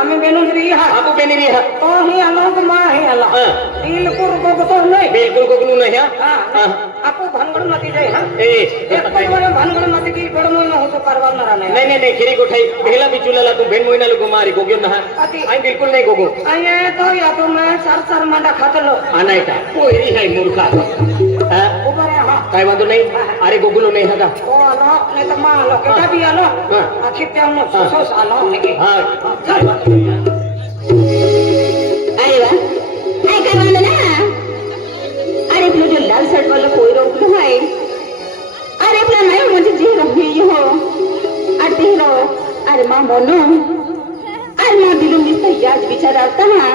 आम्ही बेनून रिहा आपू बेनी रिहा तो ही आलो को मा ही आला बिल्कुल गोगतो नहीं बिल्कुल गोगनू नहीं हां आपको भानगड मती जाय हां ए एक पण भानगड मती की गडमो न होतो परवानरा नाही नहीं नहीं नहीं खिरी गोठाई पहला भी चूल्हा तू बेन मोइना लोगो मारी गोगियो ना आई बिल्कुल नहीं गोगो आये तो या तो मैं चार मांडा खातलो आनायटा पोयरी है मूर्खा हां ऊपर है हां काय वांदो नहीं अरे गोगुलो नहीं हगा ओ आलो नहीं तो मा आलो केटा भी आलो आखिर ते हम सोस आलो हां अरे वाह काय काय वाला ना अरे अपना जो लाल शर्ट वाला कोई रोक लो है अरे अपना नया मुझे जी रही हो अरे रो अरे मां बोलो अरे मां दिलों में तो याद विचार आता है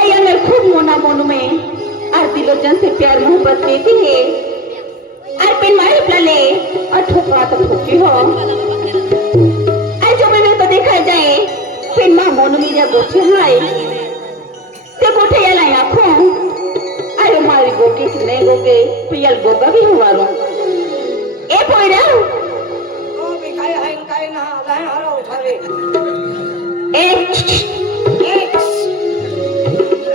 आया मैं खूब मोना मोनू में अरे दिलों जन से प्यार मोहब्बत देती है अरे पिन मारे प्लाले और ठोका तो ठोकी हो अरे जो मैंने तो देखा जाए पिन मां मोनू में जा गोचे हाय ते गोटे याला आँखों अरे मारी गोके से नहीं गोके पियल गोगा भी हुआ रो ए पोइरा ओ भी खाए ना लाए हरो उठावे ए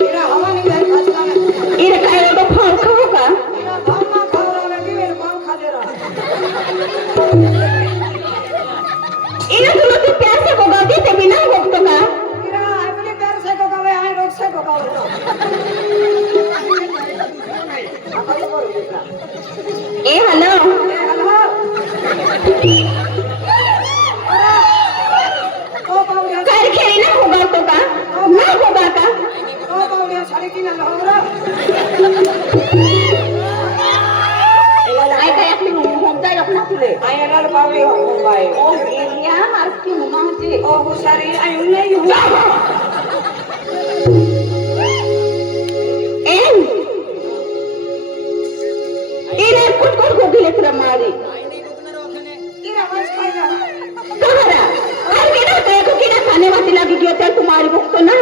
मेरा हवा नहीं जाए खासला में इरे खाए तो फाल खाओगा मेरा भावना खा रहा है कि मेरे पाँव खा दे रहा इरे तुम तो प्यार से गोगा दी ते बिना गोगतो का मेरा अपने पैर से को गावे आए रोक से को गावे ए हेलो कर खेली ना होगा तो का ना होगा का आई काय आपली होम जाय अपना तुले ओ एरिया मारती मुमा होते एन इरे कुछ को गिले तेरा मारी कहारा अरे केना ते को केना खाने वाली लगी गयो ते तुम्हारी भूख तो ना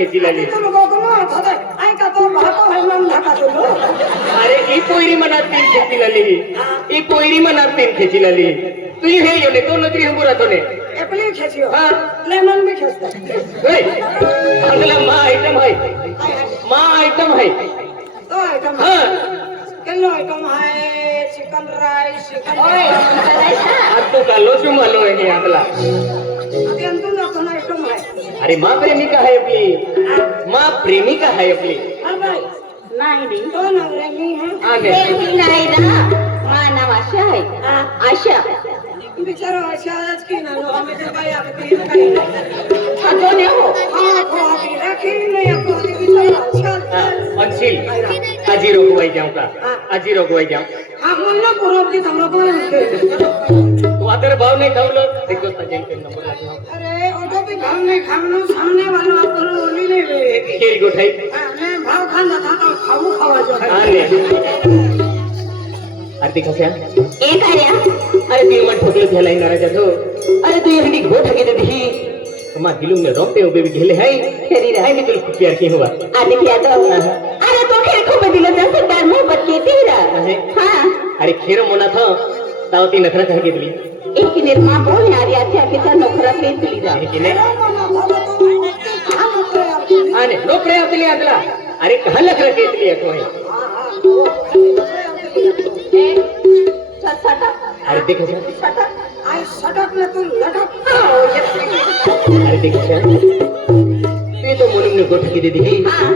खेची लाली अरे ई पोयरी मनात तीन खेची लाली ई पोयरी मनात तीन खेची लाली तू हे योने तो नजरी हम बुरा तोने एपली खेचियो हां लेमन भी खेचता ओए अगला मां आइटम है तो आइटम हां किलो आइटम है चिकन राइस चिकन ओए आज तो कालो सुमालो है अगला अभी अंतु ना तो आइटम है अरे माँ प्रेमिका है अपनी माँ प्रेमिका है अपनी भाई नाही रे तो नवरेमी है आगे नाही ना मा नाव आशा आहे आशा बिचारो आशा आज की ना लो हमें तो भाई आपकी नहीं अजो ने हो हां को अभी रखी नहीं को अभी बिचारो अच्छा अंशिल आजी रोगवाई जाऊं का आजी रोगवाई जाऊं हां मुन्ना पूरा भी हम लोग को वादर भाव नहीं खावलो एक दोस्त जन के नंबर लागलो अरे ओटो भी भाव नहीं खावनो सामने वालो अपन ओली नहीं ले केरी गोठाई मैं भाव खाना था तो खाऊ खावा जो है आले आरती कशा ए कार्या अरे ती मन ठोकले झाला नाराज तो अरे तू हंडी गोठा के देही मा दिलुम ने रोपते उबे भी घेले है खरी रा है कि तुल प्यार की हुआ आले किया तो अरे तो खेल खूब दिलो जैसे प्यार मोहब्बत की तेरा हां अरे खेर मोना था तावती नखरा कह के दिली एक निर्मा बोल यार या क्या के नौकरा के दिली जा कि ने काम होते हैं आने नौकरी आतली आतला अरे कहां लख रखे इतली तो है सटा अरे देख जा सटा आई सटक ना तू लटक अरे देख जा ये तो मोनम ने गोठा के दे दी हां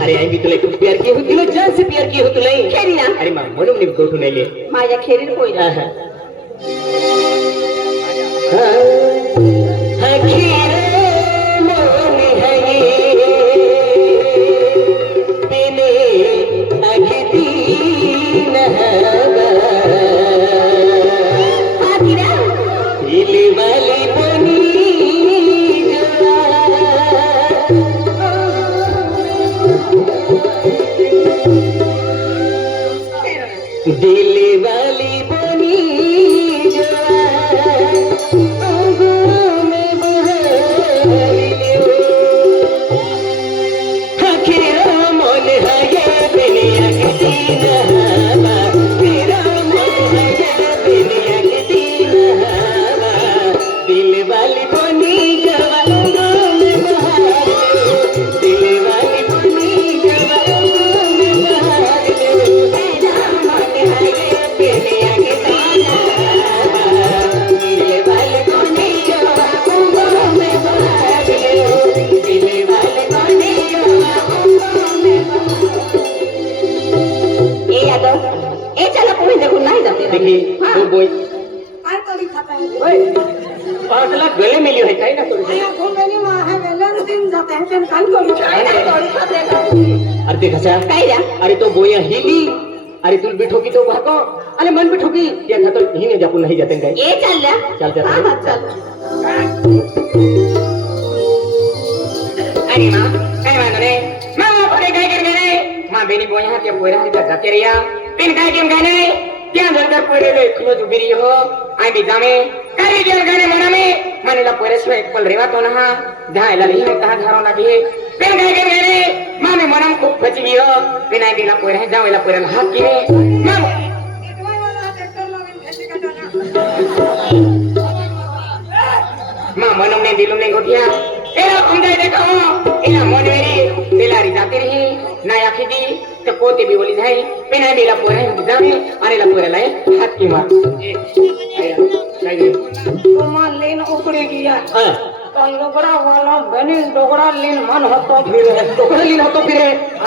अरे आई भी तुले खूब प्यार की हो दिलो जान से प्यार की हो तुले खेरी ना अरे मां मोनम ने गोठू नहीं ले माझ्या खेरीर कोई ना दिल वाली बनी देखी तो बोई काय तरी खाता है पाटला गले मिली है काय ना तो आया घुमेली मां है वेलन दिन जाते हैं तेन काल करू तोडी खाते अरे ते कसा काय रा अरे तो बोया हिली अरे तू बिठोकी तो भाको अरे मन बिठोकी या था तो ही ने जापू नहीं जाते काय ए चालल्या चल चल हां चल अरे मां काय मानो रे मां परे काय कर रे मां बेनी बोया के पोरा है जाते रिया पिन काय केम काय नहीं क्या जंदर पोरे ले खलो जुबिरी हो आई भी जामे करी दिया गाने मना में मानेला पोरे से एक पल रेवा तो ना जायला नहीं होता घरों ना भी पिन काय कर रे माने मनम खूब फची हो पिन आई बिना पोरे जावेला पोरे हाथ की मां एडवाय वाला ट्रैक्टर लावीन खेती करताना मां मनम ने दिलम ने गोटिया एला समझाई देखो एला मन मेरी दिलारी जाती रही ना आखी दी तो पोते भी बोली जाए पिना बेला पोरे जामे अरे ला पोरे लाए हाथ की मार तो मां लेन उकड़े गया हां तो लोगड़ा वाला बने लोगड़ा लेन मन होतो फिर डोगड़ा लीन होतो फिर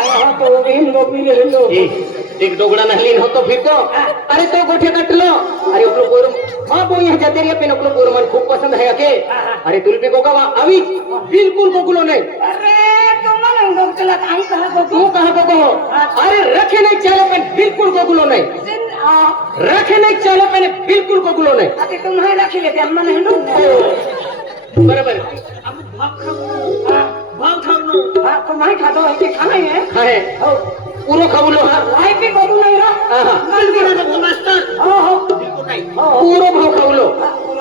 आया तो बिन लो पी ले लो एक डोगड़ा न लीन होतो फिर तो अरे तो गोठे कट लो अरे ओकलो पोर हां वो यहां जाते रिया पेन ओकलो पोर मन खूब पसंद है के अरे तुलपी को का अभी बिल्कुल कोकुलो नहीं अरे तुम मन लोग चला आई कहां तू कहां को हो अरे रखे नहीं चले पे बिल्कुल कोकुलो नहीं रखे नहीं चले पे बिल्कुल कोकुलो नहीं अरे तुम नहीं रखी लेते हम नहीं लो बराबर अब भाव खाओ हां तुम नहीं खाता है कि खाना ही है है पूरो खाऊलो हां लाइफ भी कोबू नहीं रहा मन भी ना मास्टर हो बिल्कुल नहीं पूरो भाव खाऊलो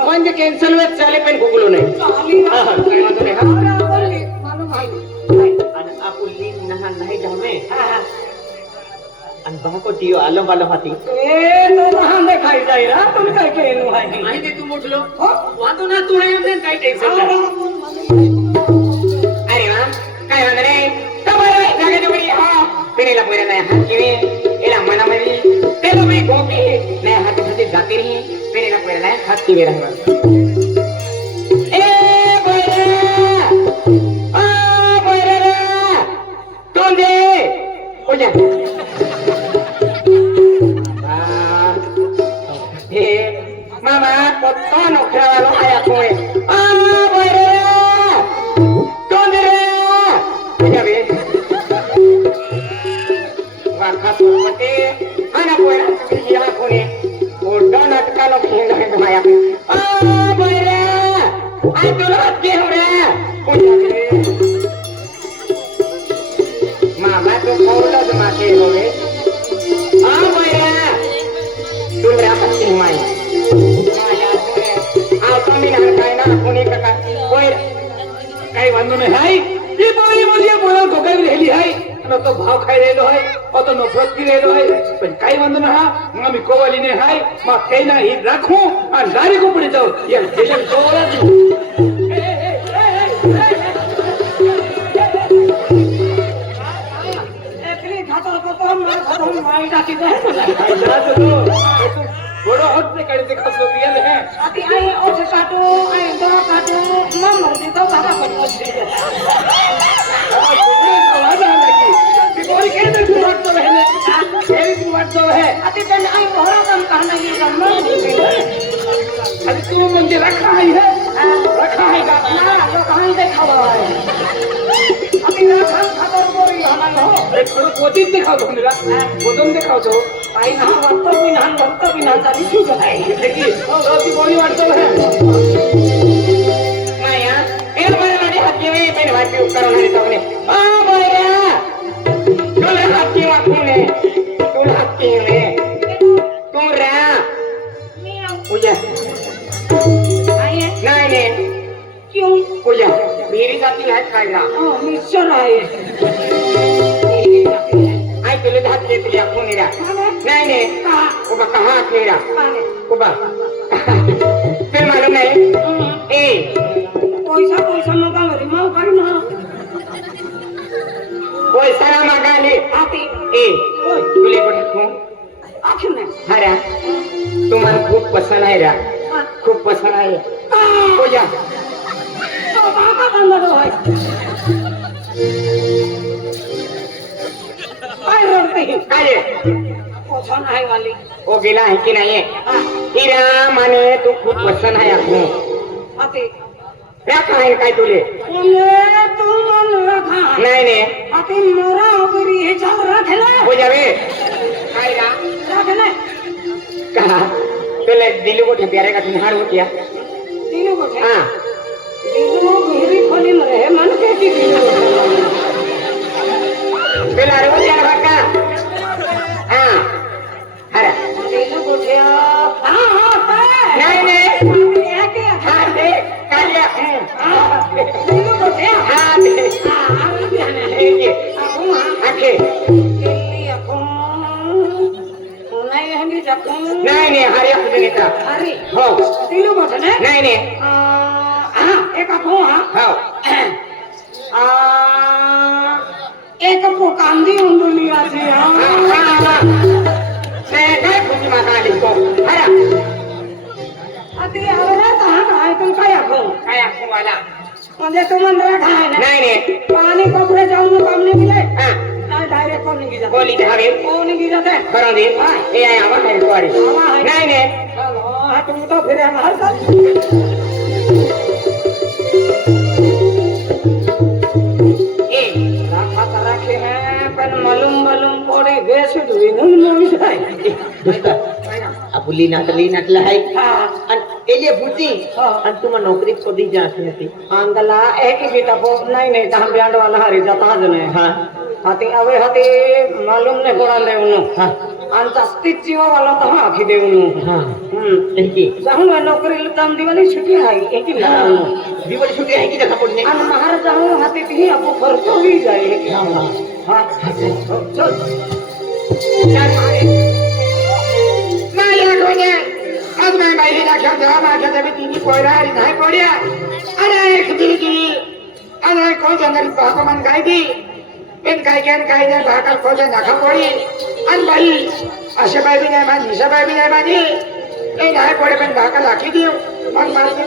म्हणजे कॅन्सल वेत चाले पण कोकुलो नाही चाली हां हां काय म्हणतो रे हां अरे बोली मालूम भाई आणि आपण लीन नहा नाही जामे आणि बाको टियो आलो बालो हाती ए तो वहां में खाई जाई रा तुम काय के नु है माहिती तू मोठलो वांदो ना तू आहे एम काय टेन्शन अरे वा काय म्हणतो रे तबर जागे जुबरी हां पेनेला पोरे नाही हात किवे एला मना मरी तेलो मी गोपी नाही हात हाती जाती रही पेनेला पोरे नाही हात किवे रहवा ए बोरा आ बोरा तोंदे ओजा मामा कतो नखरा वाला आया कोए आ बोरा तोंदे ओजा बे वाखा पोते आना पोरा या कोने ओडा नाटका नो खेल है माया वांदो नाही हाय ही पोळी म्हणजे पोळा धोकावी राहिली हाय आणि तो भाव खाय राहिलो आहे तो नफरत की राहिलो आहे पण काही वांदो ना मग आम्ही कोवाली नाही हाय मग काही ना ही राखू आणि गाडी पुढे जाऊ या देशात जोरात एकरी खातर पप्पा मला खातर माई टाकी दे बड़ो हद से कड़े देखा सो दिया है आती आई ओछ काटू आई दो काटू मम मर्जी तो दादा पर मछली और के दे तू वाट तो है तेरी तू वाट तो है आती तन आई भरा कम कहना ये करना अरे तू मुझे रखा है का ना लो कहां देखा हुआ है आती रखा खातर कोई हमारा हो अरे थोड़ा कोचिंग दिखाओ तो मेरा कोचिंग दिखाओ तो आई ना वक्त भी ना चाली सुझ है देखिए रोटी बोली वाट तो है माया एर बड़े बड़े हाथी में पेन भाई के उपकरण है सबने आ बोया तुल हाथी में खूने तुल हाथी में तू रा पूजा आई है नहीं नहीं क्यों पूजा मेरी जाती है खाएगा मिक्सर है आई तुले हाथ के तुझे खूने रा नहीं नहीं उबा कहाँ खेरा उबा फिर मालूम नहीं ए पैसा मौका मेरी माँ कर ना कोई सारा मांगा ले आती ए तुले को देखूं आखिर में हरा तुम्हारा खूब पसंद है रा खूब पसंद है हो जा तो बाबा बंद दो है आई रोते हैं काले पसंद है वाली वो गिला है कि नहीं है हीरा माने तू खूब पसंद है आपको आती रखा है काय तुले उन्हें तू मन रखा नहीं नहीं आती मोरा ओगरी है चल रख ले हो जावे काय रा रख ले कहा पहले दिलू को प्यारे का तुम्हार हो क्या तीनों को थे हाँ तीनों मेरी खोली में रहे मन के की पहला रो यार भक्का हाँ हरा तीनों को थे हाँ नहीं नहीं आके हाँ दे कालिया तीनों को थे हाँ दे ये आखे नहीं नहीं हरी अपने नेता हो नहीं नहीं एक पोकांदी उंडुली आती हाँ मैं काय खुशी माता लिखो हरा आती आवरा कहाँ कहाँ तुम काय आखो वाला म्हणजे तुम अंदर खाए ना नहीं नहीं पानी कपड़े जाऊंगा काम नहीं मिले हाँ डायरेक्ट कौन नहीं गिरा बोली धावे कौन नहीं गिरा थे करो दे ये आया हवा है तुम्हारी नहीं नहीं हाँ तुम तो फिर हमारे साथ ए रखा तो रखे हैं पर मालूम पड़े बेस हुई नून मोई जाए आपली नाटलं आहे हाँ आणि एले बुजी हाँ आणि तुम्हा नोकरी कधी जात नव्हती आंगला एक ही बेटा को नहीं तो हम ब्यांड वाला हरी जाता आज नहीं हा हाथी अवे हाथी मालूम नहीं पड़ा ले उन्हों हा अंत अस्तित्व वाला तो हाँ आखी दे उन्हों हा एकी जाऊँ मैं नौकरी लताम दिवाली छुट्टी है एक ही हा मिला दिवाळी सुट्टी आहे की जगा पडणे अन महार जाऊँ हाथी भी आपको खर्च भी जाए हा हा हाँ चल चल मारे माया कोने आज मैं बाई लाखा जवाब आखा तभी तीनी कोयरा हरी नहीं पड़िया अरे एक दिली अरे कौन जंगली बाको मन गाय दी इन काय नाही भाकल खोजे नखा पड़ी अन बाई असे बाई भी नहीं मानी निशा बाई भी नहीं मानी ए नहीं पड़े पेन भाकल आखी दियो मन मार के